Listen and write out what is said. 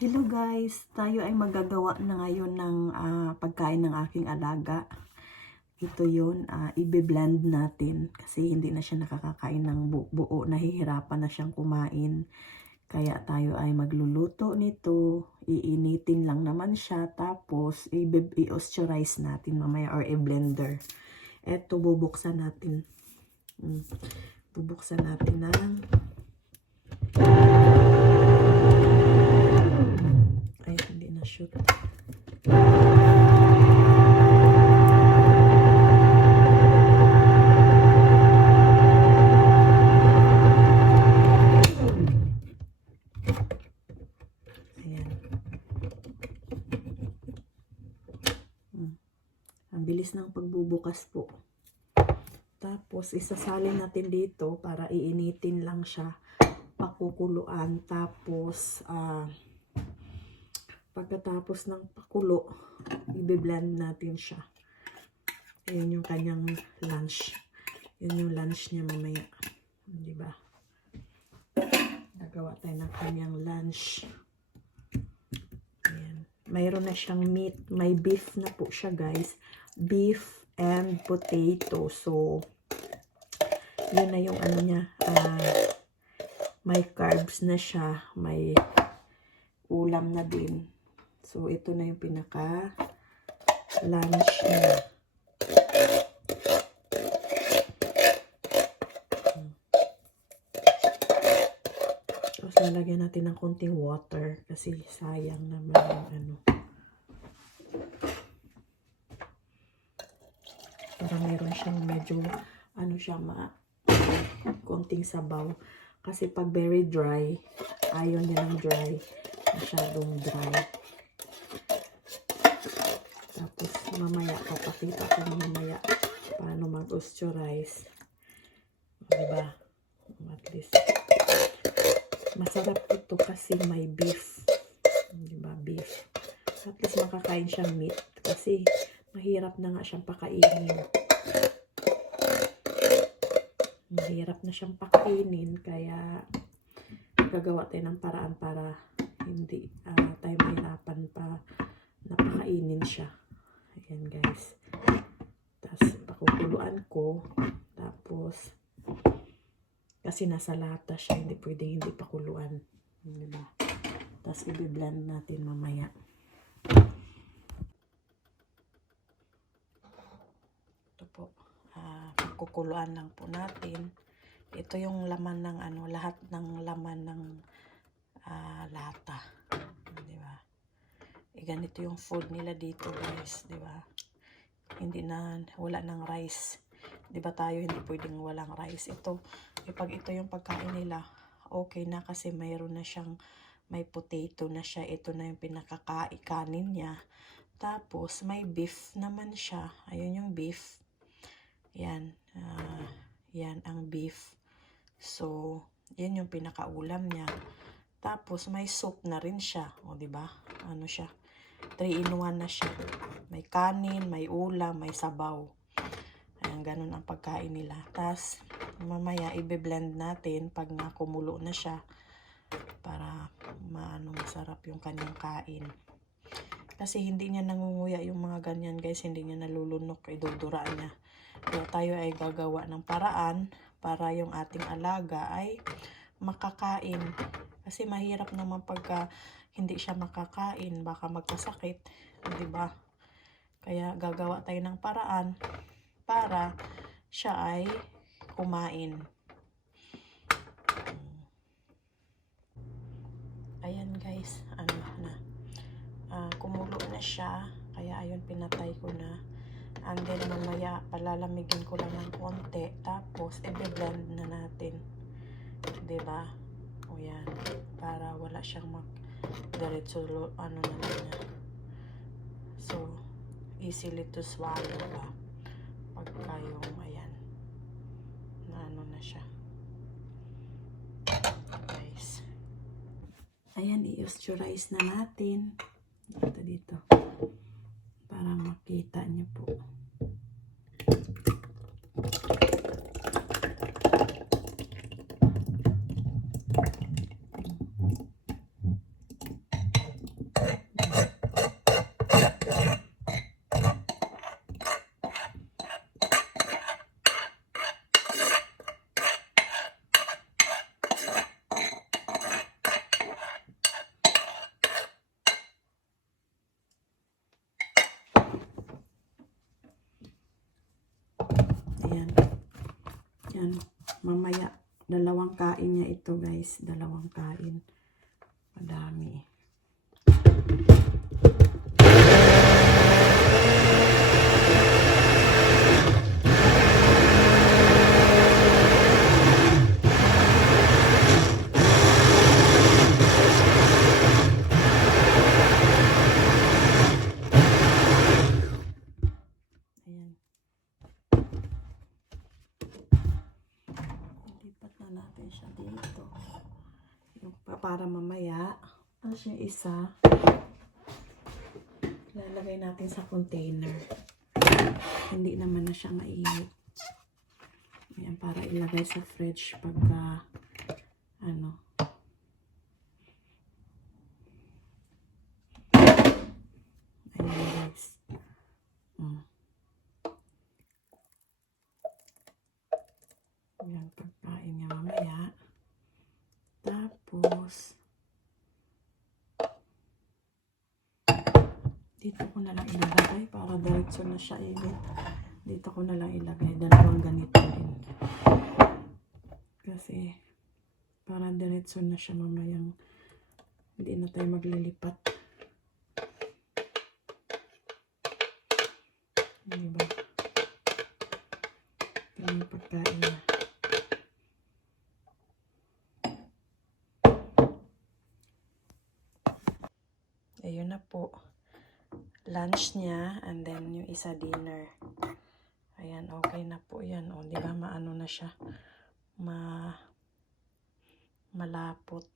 Hello guys, tayo ay magagawa na ngayon ng pagkain ng aking alaga. Ito yun, i-blend natin kasi hindi na siya nakakakain ng buo, nahihirapan na siyang kumain. Kaya tayo ay magluluto nito, iinitin lang naman siya, tapos i-osteurize natin mamaya or i-blender. Eto, bubuksan natin. Bubuksan natin ng shoot. Ayan. Ang bilis ng pagbubukas po. Tapos isasalin natin dito para iinitin lang siya, pakukuluan. Tapos pagkatapos ng pakulo, i-blend natin siya. Ayan yung kanyang lunch. Yun yung lunch niya mamaya. Diba? Nagawa tayo ng kanyang lunch. Ayan. Mayroon na siyang meat. May beef na po siya, guys. Beef and potato. So, yun na yung ano niya. May carbs na siya. May ulam na din. So, ito na yung pinaka-lunch niya. Tapos, lalagyan natin ng konting water kasi sayang naman yung ano. Para meron siyang medyo, ano siya, konting sabaw. Kasi pag very dry, ayaw niya ng dry. Masyadong dry. Tapos mamaya, papakita ko mamaya paano mag-osteurize. Diba? At least, masarap ito kasi may beef. Diba? Beef. At least makakain siyang meat. Kasi mahirap na nga siyang pakainin. Mahirap na siyang pakainin. Kaya gagawa tayo ng paraan para hindi tayo mahirapan pa napakainin siya. Ayan guys. Tapos pakukuluan ko. Tapos kasi nasa lata siya. Hindi pwedeng hindi pakuluan. Diba? Tapos i-blend natin mamaya. Ito po. Pakukuluan lang po natin. Ito yung laman ng ano. Lahat ng laman ng lata. Diba? Ganito yung food nila dito guys, di ba? Hindi na, wala ng rice. Di ba tayo hindi pwedeng walang rice. Ito, pag ito yung pagkain nila, okay na kasi mayroon na siyang, may potato na siya. Ito na yung pinakakainin niya. Tapos, may beef naman siya. Ayun yung beef. Yan. Yan ang beef. So, yan yung pinakaulam niya. Tapos, may soup na rin siya. O, di ba? Ano siya? 3-in-1 na siya. May kanin, may ulam, may sabaw. Ayan, ganun ang pagkain nila. Tapos, mamaya, i-blend natin pag nakumulo na siya para masarap yung kanyang kain. Kasi hindi niya nangunguya yung mga ganyan, guys. Hindi niya nalulunok. Idudura niya. Kaya tayo ay gagawa ng paraan para yung ating alaga ay makakain. Kasi mahirap naman pagka hindi siya makakain, baka magkasakit, di ba? Kaya gagawa tayo ng paraan para siya ay kumain. Ayan guys, ano na. Kumulo na siya, kaya ayun pinatay ko na. And then mamaya palalamigin ko lang ng konti, tapos i-blend na natin. Di ba? O yan, para wala siyang diretso ano na lang niya. So, easily to swallow ba? Pagka yung, ayan, na ano na siya. Guys. Ayan, i-osteurize na natin. Dito. Para makita niyo po. mamaya, 2 kain niya ito guys. 2 kain. Madami. Ayan. Ilipat na natin siya dito. Yung para mamaya. Tapos yung isa, lalagay natin sa container. Hindi naman na siya mainit. Ayan, para ilagay sa fridge pagka ano. Ayan guys. Ayan, pagkain niya mamaya. Tapos, dito ko na lang ilagay para diretso na siya init. Dito ko na lang ilagay 2 ganito din. Kasi, para diretso na siya mamayang hindi na tayo maglilipat. Diba? Ito yung pagkain niya. Ayun na po. Lunch niya and then yung isa dinner. Ayan, okay na po yan. O, di ba maano na siya? Malapot.